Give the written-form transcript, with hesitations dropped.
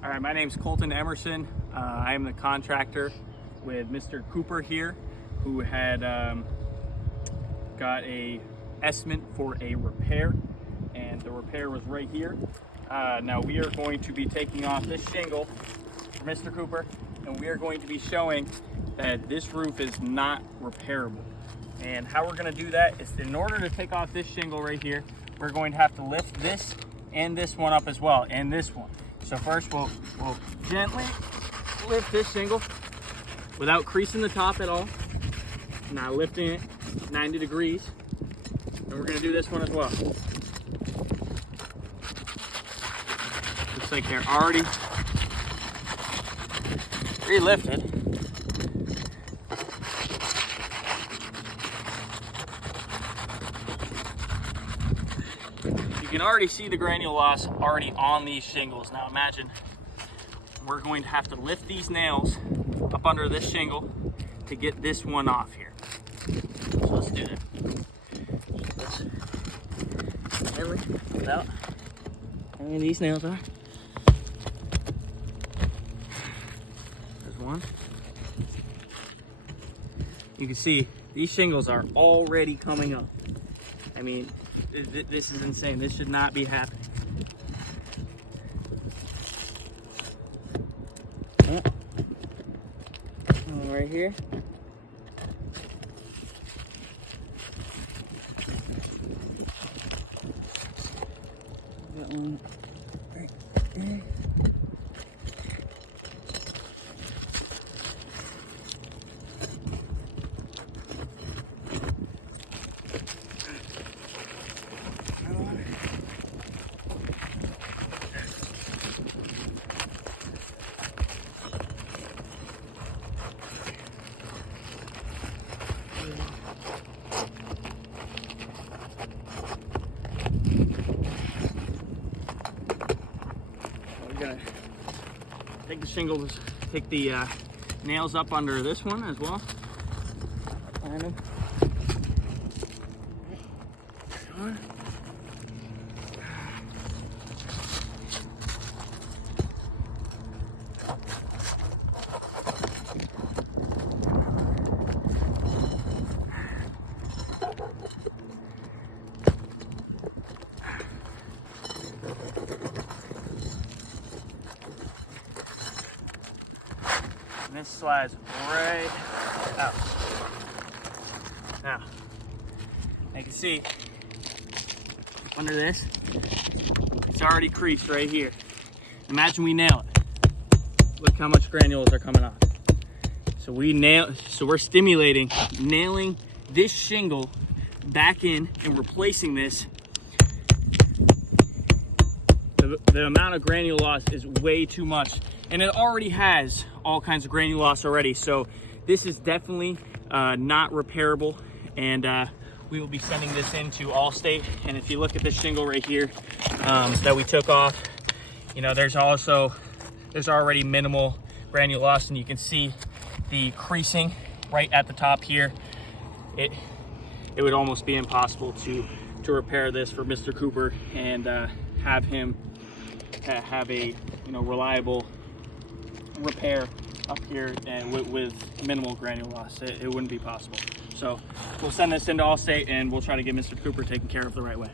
All right, my name's Colton Emerson. I am the contractor with Mr. Cooper here, who had got a estimate for a repair, and the repair was right here. Now we are going to be taking off this shingle for Mr. Cooper, and we are going to be showing that this roof is not repairable. And how we're going to do that is, in order to take off this shingle right here, we're going to have to lift this and this one up as well, and this one. So first we'll gently lift this shingle without creasing the top at all, not lifting it 90 degrees. And we're going to do this one as well. Looks like they're already re-lifted. You can already see the granule loss already on these shingles. Now imagine we're going to have to lift these nails up under this shingle to get this one off here. So let's do that. Let's without any of these nails are. There's one. You can see these shingles are already coming up. I mean, this is insane. This should not be happening. Oh. Right here. Got one right there. We're gonna take the shingles, take the nails up under this one as well. Find them. And this slides right out. Now, you can see under this, it's already creased right here. Imagine we nail it. Look how much granules are coming off. So we're stimulating, nailing this shingle back in and replacing this. The amount of granule loss is way too much, and it already has all kinds of granule loss already. So this is definitely not repairable, and we will be sending this into Allstate. And if you look at this shingle right here that we took off, you know, there's already minimal granule loss, and you can see the creasing right at the top here. It would almost be impossible to repair this for Mr. Cooper and have him have a reliable repair up here and with minimal granule loss. It wouldn't be possible. So we'll send this into Allstate, and we'll try to get Mr. Cooper taken care of the right way.